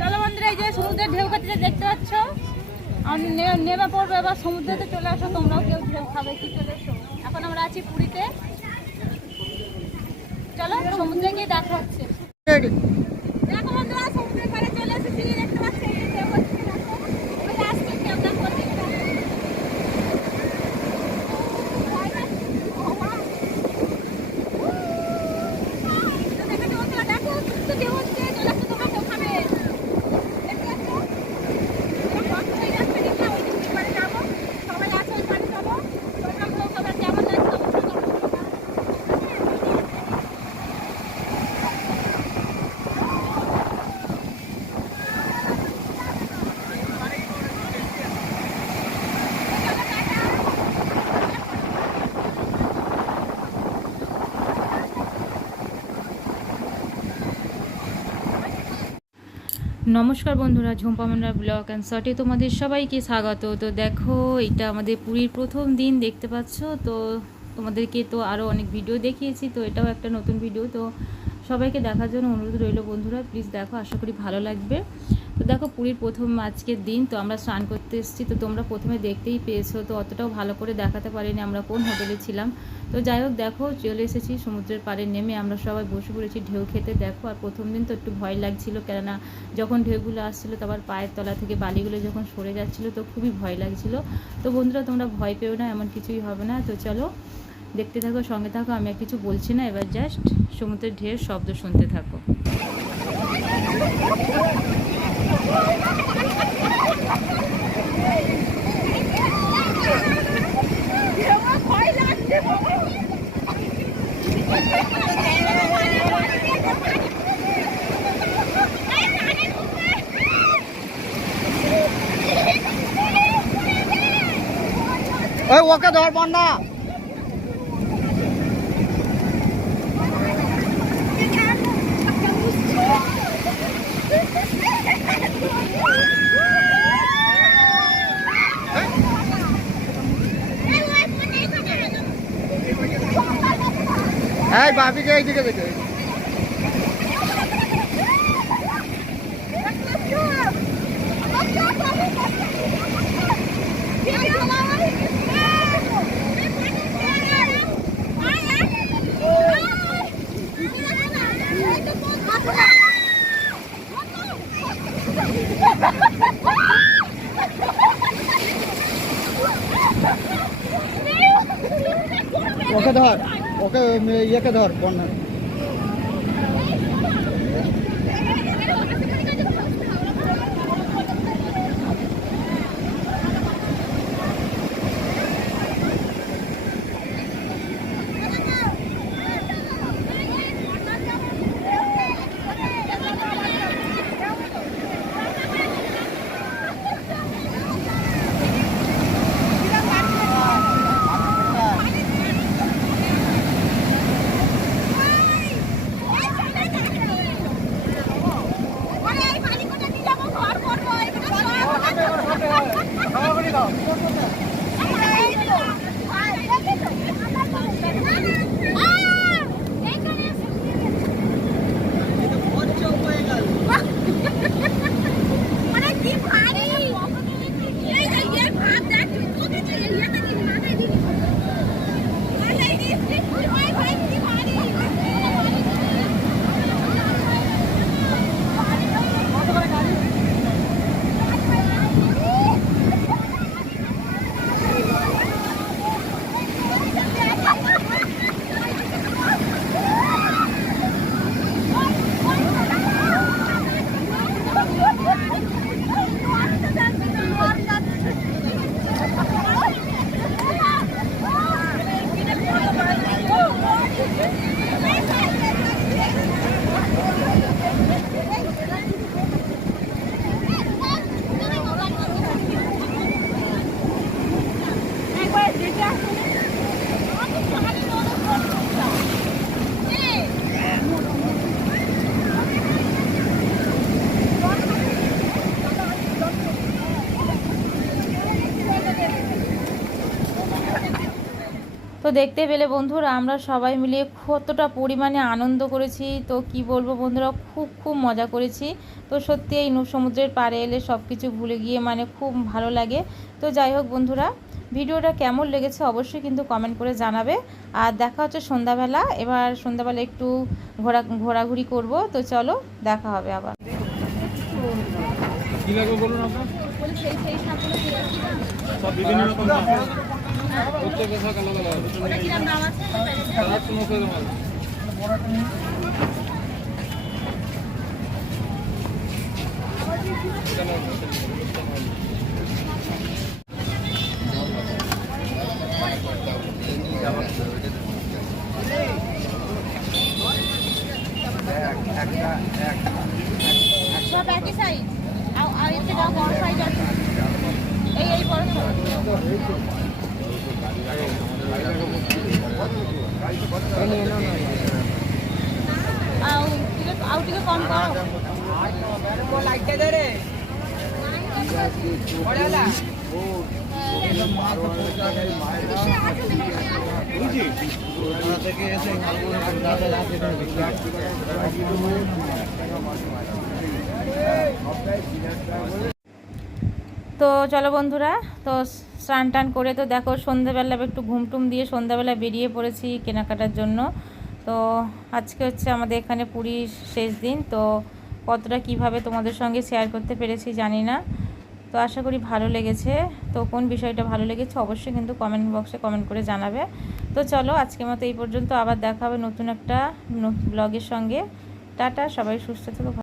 চলো বন্ধুরা, এই যে সমুদ্রের ঢেউ কাটতে দেখতে পাচ্ছ? আমি নেমে পড়ব, এবার সমুদ্রেতে চলে আসো, তোমরাও কেউ ঢেউ খাবে, কি চলে এসো এখন আমরা আছি পুরীতে। চলো, সমুদ্রে গিয়ে দেখা হচ্ছে দেখো বন্ধুরা সমুদ্রের পাড়ে চলে এসেছি দেখতে পাচ্ছ এই যে ঢেউ হচ্ছে দেখো ওই আসছে ঢেউটা করতে দেখো বন্ধুরা দেখো সুস্থ ঢেউ হচ্ছে চলে আসো তোমরা কেউ খাবে দেখতে পাচ্ছ সবাই আছে ওই পারে যাব সবাই আছে ওই পারে যাব তোমরা কেউ খাবে কেমন লাগছে অবশ্যই কমেন্ট করো। নমস্কার বন্ধুরা, ঝুম্পা মান্ডা ব্লগ অ্যান্ড শটে তোমাদের সবাইকে স্বাগত। তো দেখো, এটা আমাদের পুরীর প্রথম দিন, দেখতে পাচ্ছ? তো তোমাদেরকে তো আরও অনেক ভিডিও দেখিয়েছি, তো এটাও একটা নতুন ভিডিও তো সবাইকে দেখার জন্য অনুরোধ রইল বন্ধুরা প্লিজ দেখো, আশা করি ভালো লাগবে। তো দেখো, পুরীর প্রথম আজকের দিন, তো আমরা স্নান করতে এসেছি। তো তোমরা প্রথমে দেখতেই পেয়েছ, তো অতটাও ভালো করে দেখাতে পারিনি আমরা কোন হোটেলে ছিলাম। তো যাই হোক, দেখো, চলে এসেছি সমুদ্রের পাড়ে নেমে। আমরা সবাই বসে পড়েছি ঢেউ খেতে, দেখো, আর প্রথম দিন তো একটু ভয় লাগছিল, কেননা যখন ঢেউগুলো আসছিল, তারপর পায়ের তলা থেকে বালিগুলো যখন সরে যাচ্ছিল, তো খুবই ভয় লাগছিল। তো বন্ধুরা, তোমরা ভয় পেও না, এমন কিছুই হবে না। তো চলো, দেখতে থাকো, সঙ্গে থাকো, আমি আর কিছু বলছি না। এবার জাস্ট সমুদ্রের ঢেউর শব্দ শুনতে থাকো। ওই ওকে ধর বন্যা এই বাবিকে এইদিকে দেখে ওকে ধর ওকে ইয়েকে ধর বন্যা দাও। তো দেখতে পেলে বন্ধুরা আমরা সবাই মিলে কতটা পরিমাণে আনন্দ করেছি। তো কি বলব বন্ধুরা, খুব খুব মজা করেছি। তো সত্যি এই সমুদ্রের পাড়ে এলে সব কিছু ভুলে গিয়ে মানে খুব ভালো লাগে। তো যাই হোক বন্ধুরা, ভিডিওটা কেমন লেগেছে অবশ্যই কিন্তু কমেন্ট করে জানাবে। আর দেখা হচ্ছে সন্ধ্যাবেলা, এবার সন্ধ্যাবেলা একটু ঘোরা, ঘোরাঘুরি করব। তো চলো, দেখা হবে আবার। কি লাগবে বলুন আপনার? সব বিভিন্ন রকম। প্রত্যেকের শাক আলাদা আলাদা। মাছ সব একই সাইজ আর আর এর থেকে বড় সাইজ আছে এই এই বড় সাইজ ଆଉ ଟିକେ ଆଉ ଟିକେ କମ୍ କର ওখান থেকে এসে তো চলো বন্ধুরা, তো স্নান টান করে তো দেখো সন্ধ্যেবেলা একটু ঘুমটুম দিয়ে সন্ধ্যাবেলা বেরিয়ে পড়েছি কেনাকাটার জন্য। তো আজকে হচ্ছে আমাদের এখানে পুরীর শেষ দিন, তো কতটা কীভাবে তোমাদের সঙ্গে শেয়ার করতে পেরেছি জানি না। তো আশা করি ভালো লেগেছে। তো কোন বিষয়টা ভালো লেগেছে অবশ্যই কিন্তু কমেন্ট বক্সে কমেন্ট করে জানাবে। তো চলো আজকের মতো এই পর্যন্ত আবার দেখা হবে নতুন একটা ব্লগের সঙ্গে। টাটা, সবাই সুস্থ থেকো।